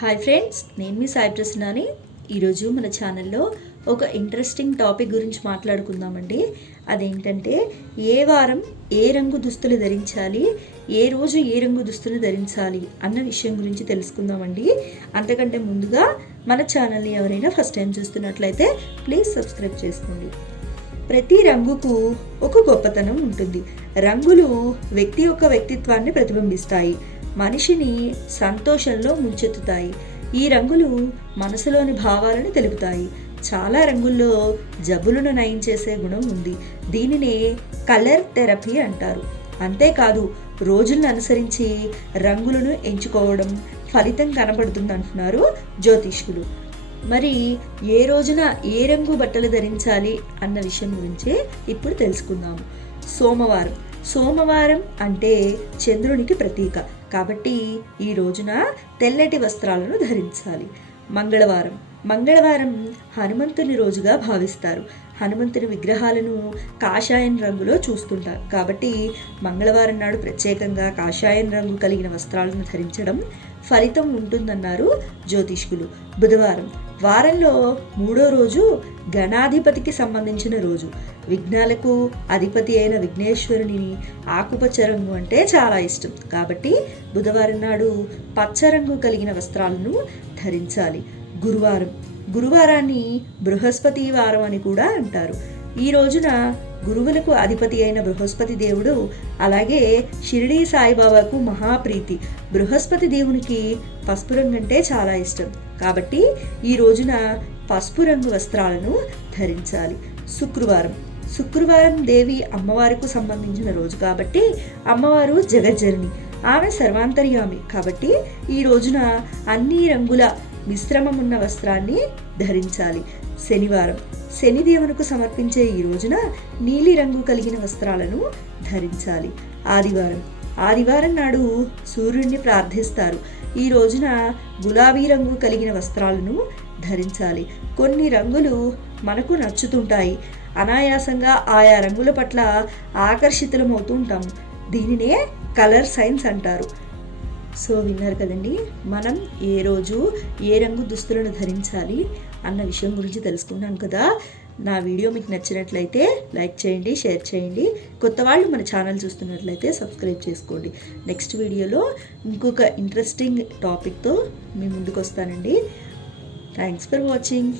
Hi friends, నేను మీ సాయి ప్రసన్నాని. ఈరోజు మన ఛానల్లో ఒక ఇంట్రెస్టింగ్ టాపిక్ గురించి మాట్లాడుకుందామండి. అదేంటంటే ఏ వారం ఏ రంగు దుస్తులు ధరించాలి, ఏ రోజు ఏ రంగు దుస్తులు ధరించాలి అన్న విషయం గురించి తెలుసుకుందామండి. అంతకంటే ముందుగా మన ఛానల్ని ఎవరైనా ఫస్ట్ టైం చూస్తున్నట్లయితే ప్లీజ్ సబ్స్క్రైబ్ చేసుకోండి. ప్రతి రంగుకు ఒక గొప్పతనం ఉంటుంది. రంగులు వ్యక్తి యొక్క వ్యక్తిత్వాన్ని ప్రతిబింబిస్తాయి, మనిషిని సంతోషంలో ముంచెత్తుతాయి. ఈ రంగులు మనసులోని భావాలను తెలుపుతాయి. చాలా రంగుల్లో జబ్బులను నయం చేసే గుణం ఉంది. దీనినే కలర్ థెరపీ అంటారు. అంతేకాదు, రోజులను అనుసరించి రంగులను ఎంచుకోవడం ఫలితం కనబడుతుంది అంటున్నారు జ్యోతిష్కులు. మరి ఏ రోజున ఏ రంగు బట్టలు ధరించాలి అన్న విషయం గురించి ఇప్పుడు తెలుసుకుందాము. సోమవారం అంటే చంద్రునికి ప్రతీక కాబట్టి ఈ రోజున తెల్లటి వస్త్రాలను ధరించాలి. మంగళవారం హనుమంతుని రోజుగా భావిస్తారు. హనుమంతుని విగ్రహాలను కాషాయం రంగులో చూస్తుంటారు కాబట్టి మంగళవారం నాడు ప్రత్యేకంగా కాషాయం రంగు కలిగిన వస్త్రాలను ధరించడం ఫలితం ఉంటుందన్నారు జ్యోతిష్కులు. బుధవారం వారంలో 3వ రోజు గణాధిపతికి సంబంధించిన రోజు. విఘ్నాలకు అధిపతి అయిన విఘ్నేశ్వరుని ఆకుపచ్చ రంగు అంటే చాలా ఇష్టం కాబట్టి బుధవారం నాడు పచ్చ రంగు కలిగిన వస్త్రాలను ధరించాలి. గురువారాన్ని బృహస్పతి వారం అని కూడా అంటారు. ఈ రోజున గురువులకు అధిపతి అయిన బృహస్పతి దేవుడు, అలాగే షిరిడీ సాయిబాబాకు మహాప్రీతి. బృహస్పతి దేవునికి పసుపు రంగు అంటే చాలా ఇష్టం కాబట్టి ఈ రోజున పసుపు రంగు వస్త్రాలను ధరించాలి. శుక్రవారం దేవి అమ్మవారికి సంబంధించిన రోజు కాబట్టి అమ్మవారు జగజ్జనని, ఆమె సర్వాంతర్యామి కాబట్టి ఈ రోజున అన్ని రంగుల మిశ్రమం ఉన్న వస్త్రాన్ని ధరించాలి. శనిదేవునికి సమర్పించే ఈ రోజున నీలి రంగు కలిగిన వస్త్రాలను ధరించాలి. ఆదివారం నాడు సూర్యుడిని ప్రార్థిస్తారు. ఈ రోజున గులాబీ రంగు కలిగిన వస్త్రాలను ధరించాలి. కొన్ని రంగులు మనకు నచ్చుతుంటాయి, అనాయాసంగా ఆయా రంగుల పట్ల ఆకర్షితులమవుతూ ఉంటాము. దీనినే కలర్ సైన్స్ అంటారు. సో విన్నారు కదండి, మనం ఏ రోజు ఏ రంగు దుస్తులను ధరించాలి అన్న విషయం గురించి తెలుసుకున్నాం కదా. నా వీడియో మీకు నచ్చినట్లయితే లైక్ చేయండి, షేర్ చేయండి. కొత్త వాళ్ళు మన ఛానల్ చూస్తున్నట్లయితే సబ్స్క్రైబ్ చేసుకోండి. నెక్స్ట్ వీడియోలో ఇంకొక ఇంట్రెస్టింగ్ టాపిక్తో మీ ముందుకు వస్తానండి. Thanks for watching.